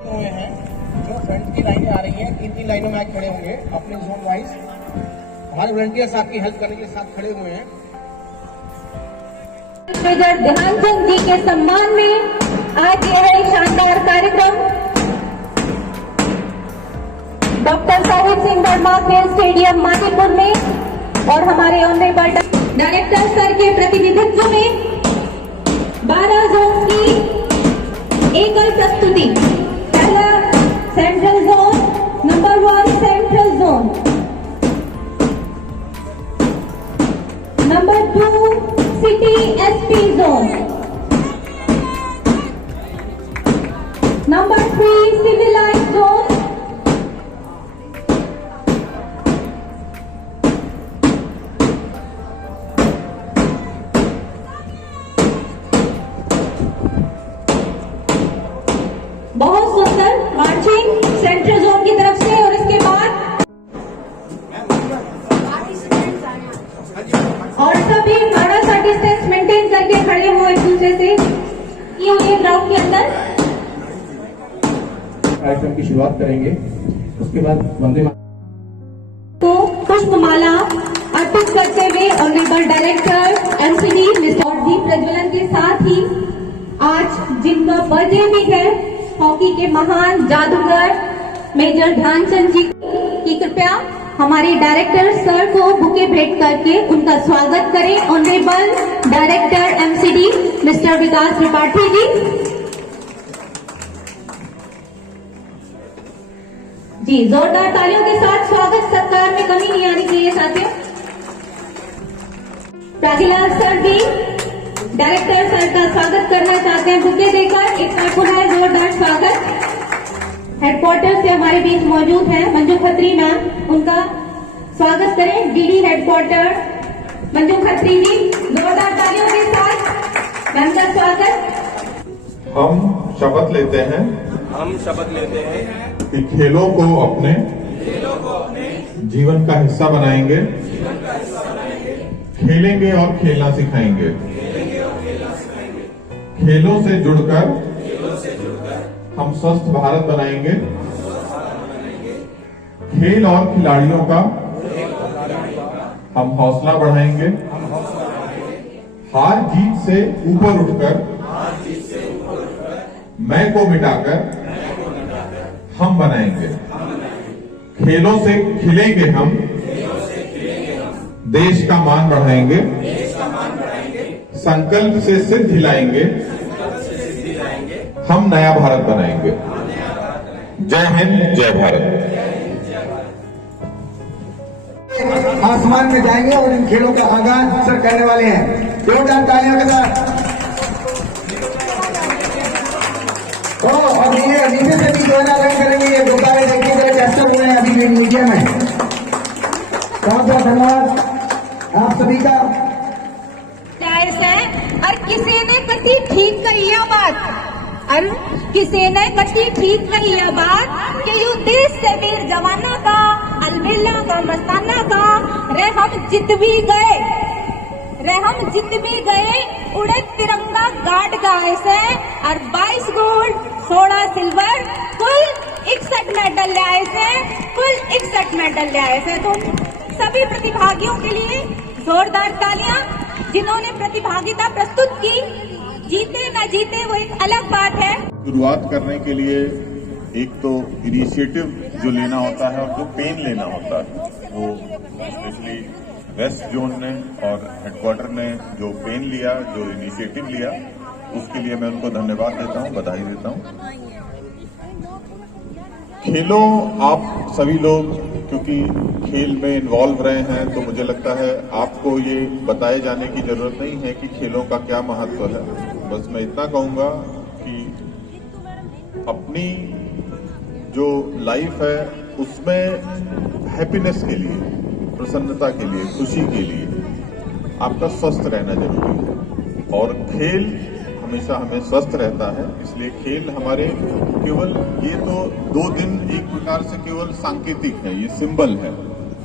हुए हैं जो फ्रंट की लाइनें आ रही हैं, 3 लाइनों में आज खड़े होंगे अपने जोन वाइज। हमारे वॉलंटियर्स आपकी हेल्प करने के साथ खड़े हुए हैं। मेजर ध्यानचंद जी के सम्मान में आज ये है शानदार कार्यक्रम। डॉक्टर साहिब सिंह वर्मा खेल स्टेडियम मादीपुर में और हमारे ऑनरेबल डायरेक्टर सर के प्रतिनिधित्व में 12 जोन की एकल प्रस्तुति। पहला central zone, number 1 central zone, number 2 city SP zone, number 3 civilised zone, बहुत सुंदर मार्चिंग सेंट्रल जोन की तरफ से। और इसके बाद और सभी थोड़ा सा डिस्टेंस मेंटेन करके खड़े हो एक दूसरे से ये हुए ग्राउंड के अंदर। कार्यक्रम की शुरुआत करेंगे, उसके बाद वंदे तो पुष्पमाला अर्पित करते हुए ऑनरेबल डायरेक्टर एमसीडी और दीप प्रज्वलन के साथ ही आज जिनका बर्थडे भी है हॉकी के महान जादूगर मेजर ध्यानचंद जी की कृपया हमारे डायरेक्टर सर को बुके भेंट करके उनका स्वागत करें। ऑनरेबल डायरेक्टर एमसीडी मिस्टर विकास त्रिपाठी जी जोरदार तालियों के साथ स्वागत सत्कार में कमी नहीं आनी चाहिए साथियों। प्रागीलाल सर भी डायरेक्टर सर का स्वागत करना चाहते हैं बुके देकर। एक बार पुनः जोरदार स्वागत। हेडक्वार्टर से हमारे बीच मौजूद है मंजू खत्री मैम, उनका स्वागत करें। डीडी हेडक्वार्टर मंजू खत्री जी, जोरदार तालियों के साथ मैम का स्वागत। हम शपथ लेते हैं कि खेलों को अपने जीवन का हिस्सा बनाएंगे, खेलेंगे और खेलना सिखाएंगे। खेलों से जुड़कर हम स्वस्थ भारत बनाएंगे। खेल और खिलाड़ियों का हम हौसला बढ़ाएंगे। हार जीत से ऊपर उठकर मैं को मिटाकर हम बनाएंगे। खेलों से खिलेंगे हम, देश का मान बढ़ाएंगे। संकल्प से सिद्धि लाएंगे, हम नया भारत बनाएंगे। जय हिंद, जय भारत। आसमान में जाएंगे और इन खेलों का आगाज सर करने वाले हैं। जोरदार तालियों के साथ। और नीचे से भी जोरदार करेंगे। ये गुब्बारे देखिए गए कैप्चर हुए हैं अभी म्यूजियम में। बहुत बहुत धन्यवाद आप सभी का। और किसी ने कभी ठीक कही यह बात, और किसी ने कभी ठीक कही यह बात कि यू देश से वीर जवाना का अलबेला का मस्ताना का रे हम जीत भी गए उड़े तिरंगा गार्ड का ऐसे। और 22 गोल्ड 16 सिल्वर कुल 61 मेडल ले आए थे, कुल 61 मेडल ले आए थे। तो सभी प्रतिभागियों के लिए जोरदार तालियां जिन्होंने प्रतिभागिता प्रस्तुत की। जीते न जीते वो एक अलग बात है। शुरुआत करने के लिए एक तो इनिशिएटिव जो लेना होता है और जो पेन लेना होता है, वो स्पेशली वेस्ट जोन ने और हेडक्वार्टर ने जो पेन लिया, जो इनिशिएटिव लिया, उसके लिए मैं उनको धन्यवाद देता हूं, बधाई देता हूं। खेलों आप सभी लोग क्योंकि खेल में इन्वॉल्व रहे हैं, तो मुझे लगता है आपको ये बताए जाने की जरूरत नहीं है कि खेलों का क्या महत्व है। बस मैं इतना कहूंगा कि अपनी जो लाइफ है उसमें हैप्पीनेस के लिए, प्रसन्नता के लिए, खुशी के लिए आपका स्वस्थ रहना जरूरी है। और खेल हमेशा हमें स्वस्थ रहता है, इसलिए खेल हमारे केवल ये तो 2 दिन एक प्रकार से केवल सांकेतिक है, ये सिंबल है,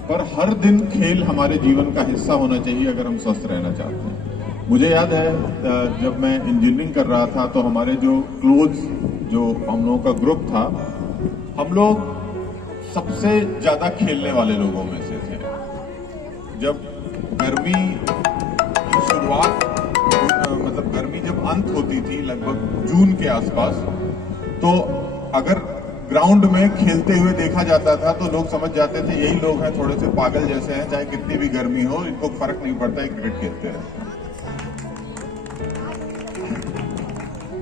पर हर दिन खेल हमारे जीवन का हिस्सा होना चाहिए अगर हम स्वस्थ रहना चाहते हैं। मुझे याद है जब मैं इंजीनियरिंग कर रहा था तो हमारे जो क्लोज जो हम लोगों का ग्रुप था, हम लोग सबसे ज्यादा खेलने वाले लोगों में से थे। जब गर्मी की शुरुआत, मतलब गर्मी जब अंत होती थी लगभग जून के आसपास, तो अगर ग्राउंड में खेलते हुए देखा जाता था तो लोग समझ जाते थे यही लोग हैं, थोड़े से पागल जैसे हैं, चाहे कितनी भी गर्मी हो इनको फर्क नहीं पड़ता, है क्रिकेट खेलते रहते हैं।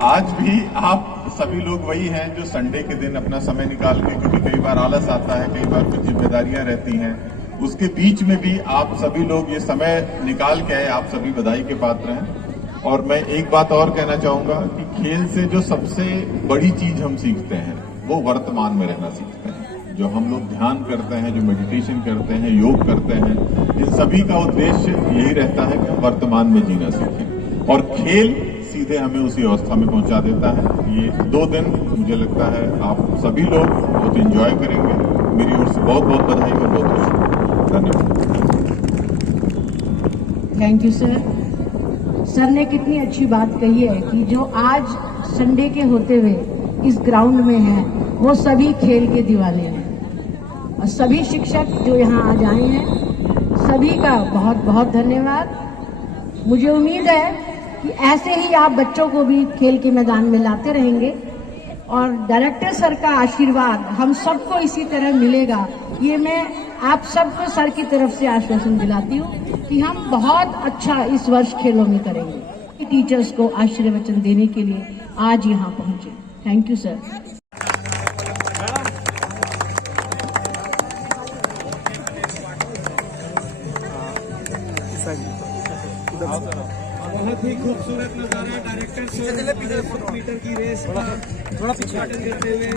आज भी आप सभी लोग वही हैं जो संडे के दिन अपना समय निकाल के, क्योंकि कई बार आलस आता है, कई बार कुछ जिम्मेदारियां रहती हैं, उसके बीच में भी आप सभी लोग ये समय निकाल के आए, आप सभी बधाई के पात्र हैं। और मैं एक बात और कहना चाहूंगा कि खेल से जो सबसे बड़ी चीज हम सीखते हैं वो वर्तमान में रहना सीखते हैं। जो हम लोग ध्यान करते हैं, जो मेडिटेशन करते हैं, योग करते हैं, इन सभी का उद्देश्य यही रहता है कि वर्तमान में जीना सीखें, और खेल सीधे हमें उसी अवस्था में पहुंचा देता है। ये 2 दिन मुझे लगता है आप सभी लोग बहुत एंजॉय करेंगे। मेरी ओर से बहुत बहुत बधाई और बहुत बहुत धन्यवाद। Thank you sir. सर ने कितनी अच्छी बात कही है कि जो आज संडे के होते हुए इस ग्राउंड में हैं वो सभी खेल के दीवाने हैं, और सभी शिक्षक जो यहाँ आज आए हैं सभी का बहुत बहुत धन्यवाद। मुझे उम्मीद है कि ऐसे ही आप बच्चों को भी खेल के मैदान में लाते रहेंगे, और डायरेक्टर सर का आशीर्वाद हम सबको इसी तरह मिलेगा, ये मैं आप सबको सर की तरफ से आश्वासन दिलाती हूँ कि हम बहुत अच्छा इस वर्ष खेलों में करेंगे। टीचर्स को आशीर्वचन देने के लिए आज यहाँ पहुंचे। Thank you sir. बहुत ही खूबसूरत नजारा डायरेक्टर सर मीटर की रेस का थोड़ा पीछे देते हुए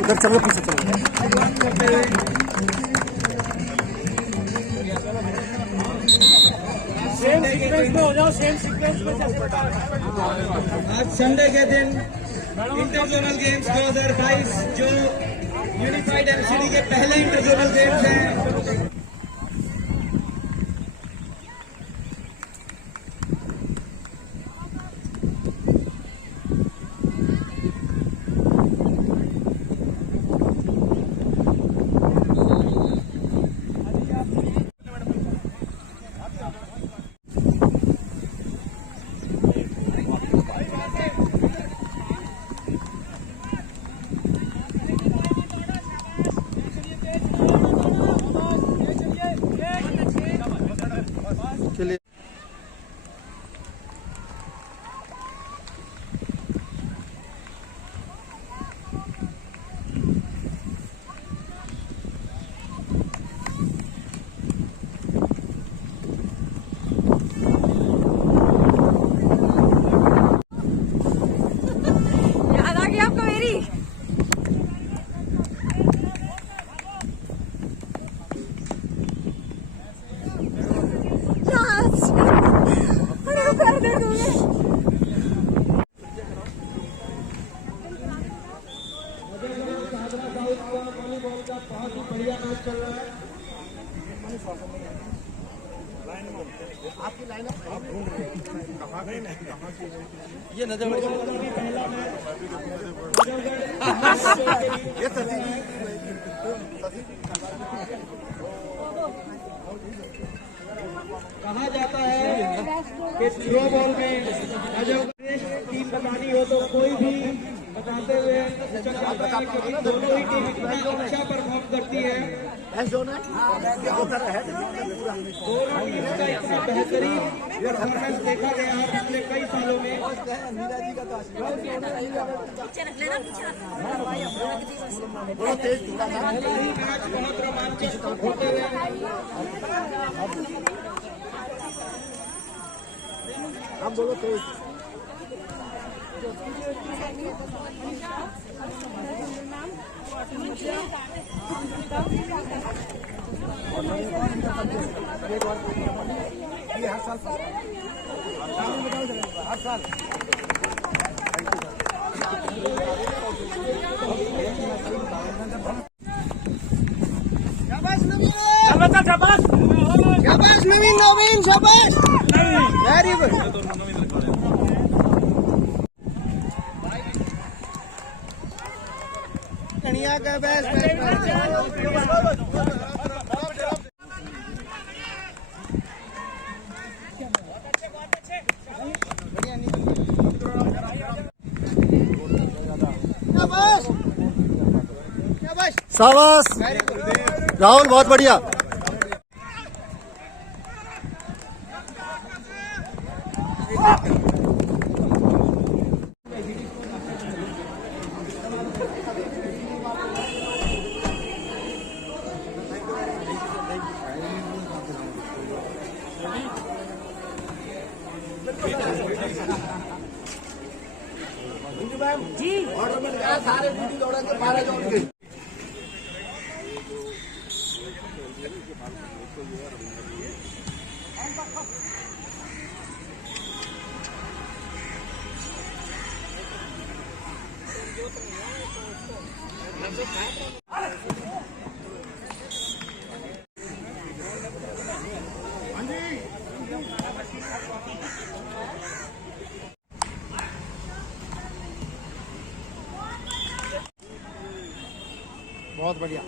उधर चलो, पीछे चलो। सेम सीक्वेंस में हो जाओ, सेम सीक्वेंस में। आज संडे के दिन इंटरजोनल गेम्स 2022 जो यूनिफाइड एमसीडी के पहले इंटरजोनल गेम्स हैं। बहुत ही बढ़िया मैच चल रहा है। आपकी लाइन ये नजर पहला कहा जाता है कि थ्रो बॉल में अगर टीम बतानी हो तो कोई भी बताते हुए दोनों ही टीम इतना अच्छा परफॉर्म करती है। दोनों टीम का इतना बेहतरीन परफॉर्मेंस देखा गया है पिछले कई सालों में। मैच बहुत रोमांचक होते हुए हम बोलो तो ये हर साल शाबाश नवीन शाबाश वेरी गुड। शाबाश राहुल, बहुत बढ़िया। बहुत बढ़िया।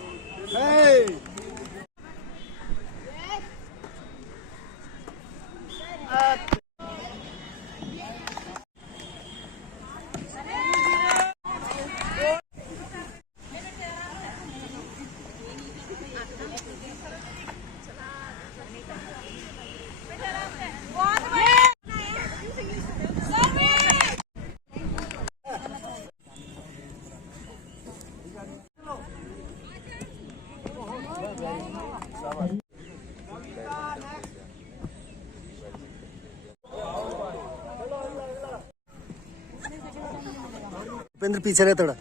उपेंद्र पीछे रहे थोड़ा।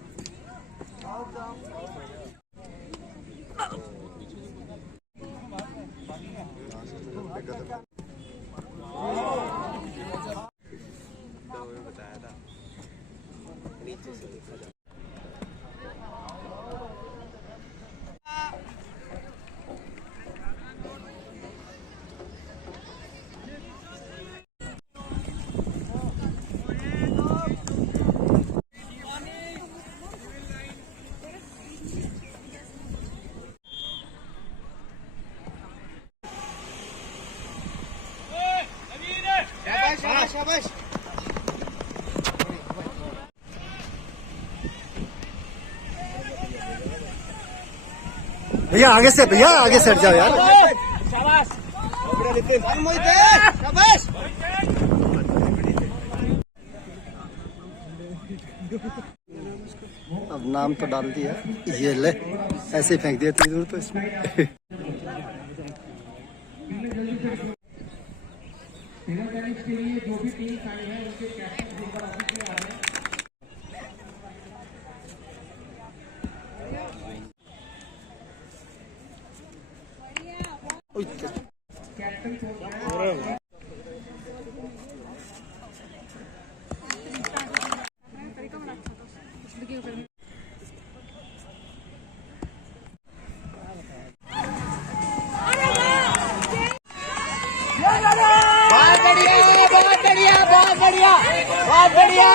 भैया आगे से, भैया आगे से हट जाओ यार। अब नाम तो डाल दिया, ये ले ऐसे फेंक दिया इतनी दूर तो इसमें। के लिए जो भी टीम आई है उनके कैप्टन ऊपर ऑफिस में आ रहे हैं। बहुत बढ़िया।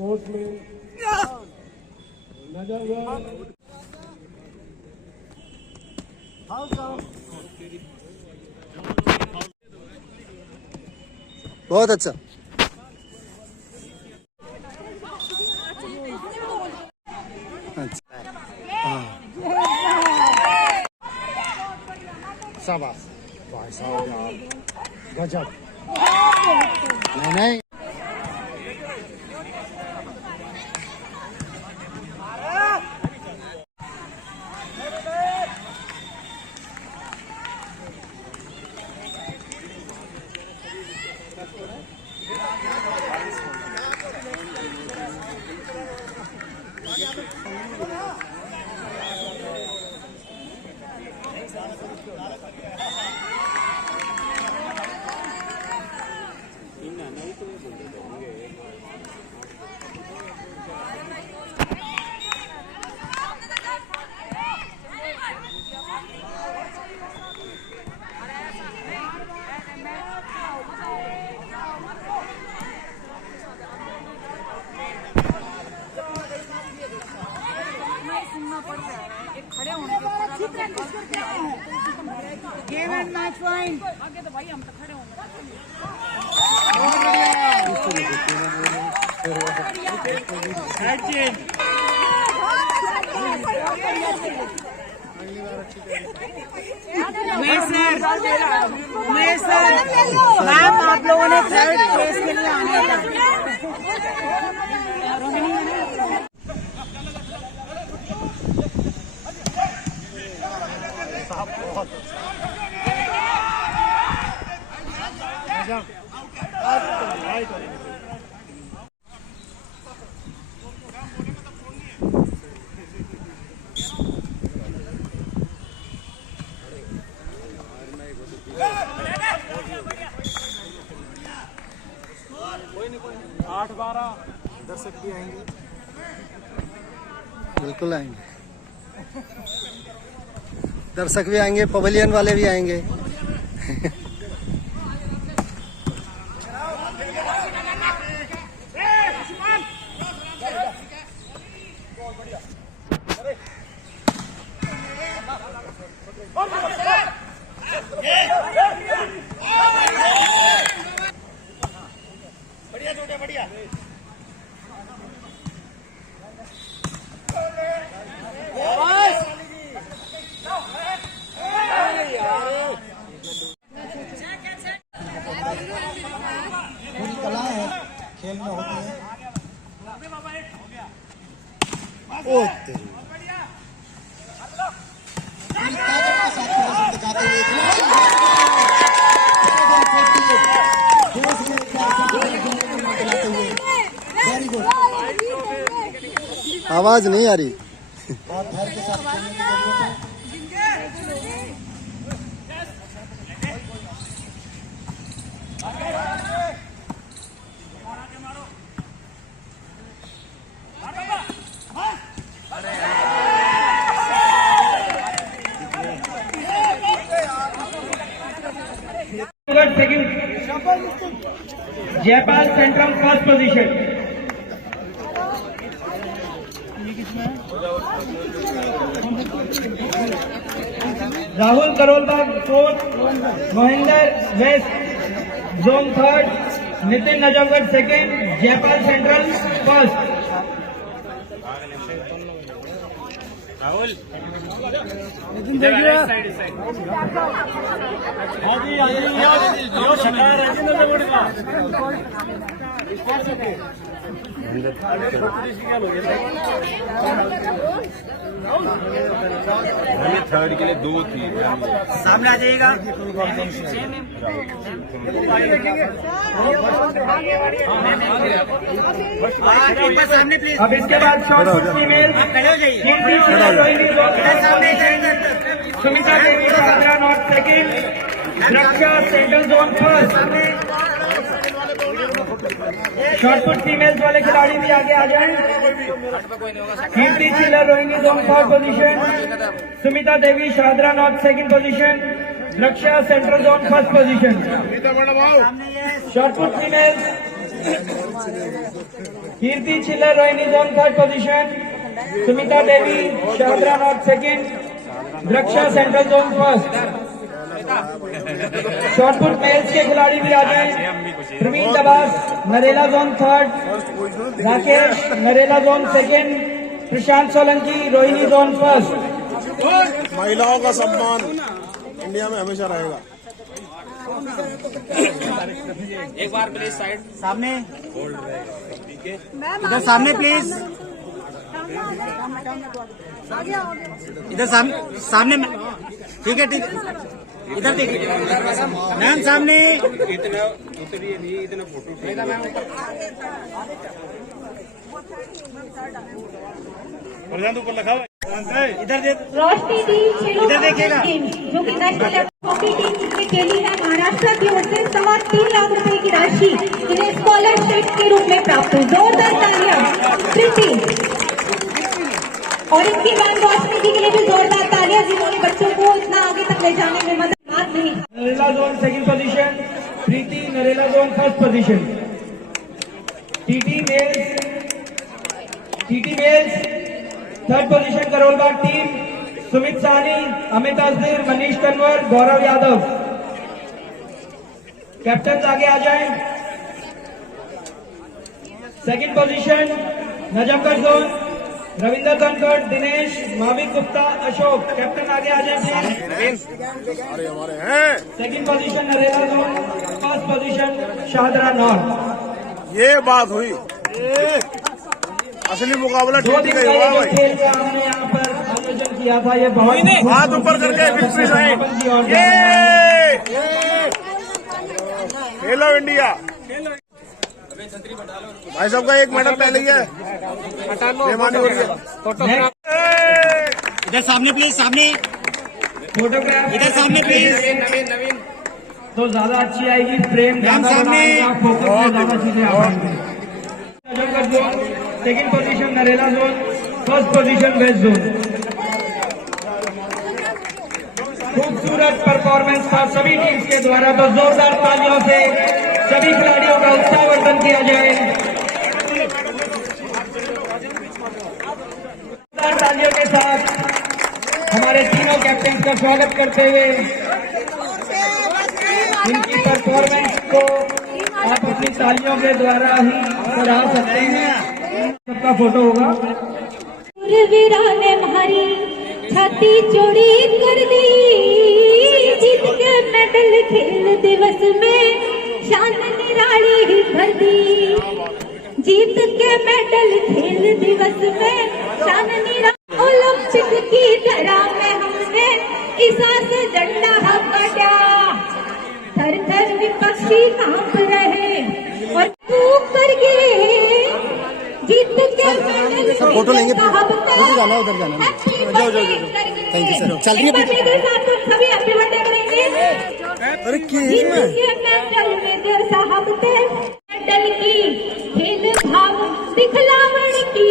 कोर्ट में नजर बहुत अच्छा। शाबाश भाई साहब, गजब। नहीं गेम एंड मैच पॉइंट आगे तो भाई हम तो खड़े होंगे। मैं सर मैम आप लोगों ने थर्ड प्लेस के लिए आने का बिल्कुल आएंगे, दर्शक भी आएंगे, पवेलियन वाले भी आएंगे। पूरी कला है खेल में होती है। ओ तेरी वेरी गुड, आवाज नहीं आ रही। बहुत धैर्य के साथ खेलने की जरूरत है। Jaipal central first position. Rahul Karol Bagh fourth, Mahendra west zone third, Nitin नजमगढ़ second, Jaipal central first. Rahul third के लिए 2 थी। सामने आ जाइएगा। सामने प्लीज। अब इसके बाद shot female Sumita Devi Shahdara north second, Raksha central zone first. Shot put females वाले खिलाड़ी भी आगे आ जाएं। Kirti Chhillar Rohini zone third position, Sumita Devi Shahdara north second position, Raksha central zone first position. Shot put females Kirti Chhillar Rohini zone third position, Sumita Devi Shahdara north second, Raksha central zone first. Shot put males के खिलाड़ी भी आ जाएं। Praveen Dabas Narela zone third, Rakesh Narela zone second, प्रशांत सोलंकी रोहिणी जोन फर्स्ट। महिलाओं का सम्मान इंडिया में हमेशा रहेगा। एक बार प्लीज साइड सामने, इधर सामने प्लीज, इधर सामने ठीक है, ठीक है, इधर देखिए मैम सामने। इतना उतरिए नहीं, इतना फोटो मैम ऊपर लगा हुआ। रोशनी टीम टीम जो कि नेशनल हॉकी टीम जिसने खेली है महाराष्ट्र की ओर से 3.25 लाख रुपए की राशि इन्हें स्कॉलरशिप के रूप में प्राप्त हुई। जोरदार तालियां प्रीति और इनकी बहन रोशनी जी के लिए भी जोरदार तालियां जिन्होंने बच्चों को इतना आगे तक ले जाने में मदद नहीं। नरेला जोन सेकंड पोजीशन, प्रीति Narela zone first position. TT mails third position Karol Bagh team, Sumit Sahni, Amit अजदीर, Manish Tanwar, Gaurav Yadav. Captain आगे आ जाएं। Second position Najafgarh zone, Ravindra Dhankhar, Dinesh, माविक Gupta, Ashok. Captain आगे आ जाए please. Second position Narela zone, first position Shahdara north. ये बात हुई, असली मुकाबला ठीक ही हुआ भाई। खेल का हमने यहाँ पर आयोजन किया था, ये बहुत हाथ ऊपर करके विक्ट्री साइन। खेलो इंडिया। भाई साहब का एक मेडल पहले ही है, बेमानी हो रही है। इधर सामने प्लीज, सामने फोटोग्राफ इधर सामने प्लीज। नवीन तो ज्यादा अच्छी आएगी, फ्रेम सामने फोकस में ज्यादा चीजें आ पाएंगी। Second position Narela zone, first position west zone. खूबसूरत परफॉर्मेंस था सभी टीम्स के द्वारा, तो जोरदार तालियों से सभी खिलाड़ियों का उत्साहवर्धन किया जाए। जोरदार तालियों के साथ हमारे तीनों कैप्टन का स्वागत करते हुए इनकी परफॉर्मेंस को आप अपनी तालियों के द्वारा ही सराह सकते हैं। सबका फोटो होगा। वीरा ने हमारी छाती चौड़ी कर दी, जीत के मेडल खेल दिवस में शान निराली ही भर दी। जीत के मेडल खेल दिवस में शान निराली, ओलंपिक की तरह में हमने ईसा से झंडा हकाया। थर थर विपक्षी कांप रहे और तूक कर गिरे। जीत के मेडल फोटो लेंगे, उधर जाना है, उधर जाना है। जाओ जाओ जाओ, थैंक यू सर। चल रही है मेरे साथ तुम सभी हैप्पी बर्थडे करेंगे। अरे जीत के मेडल मेजर साहब थे, मेडल की खेल भाव दिखलावन की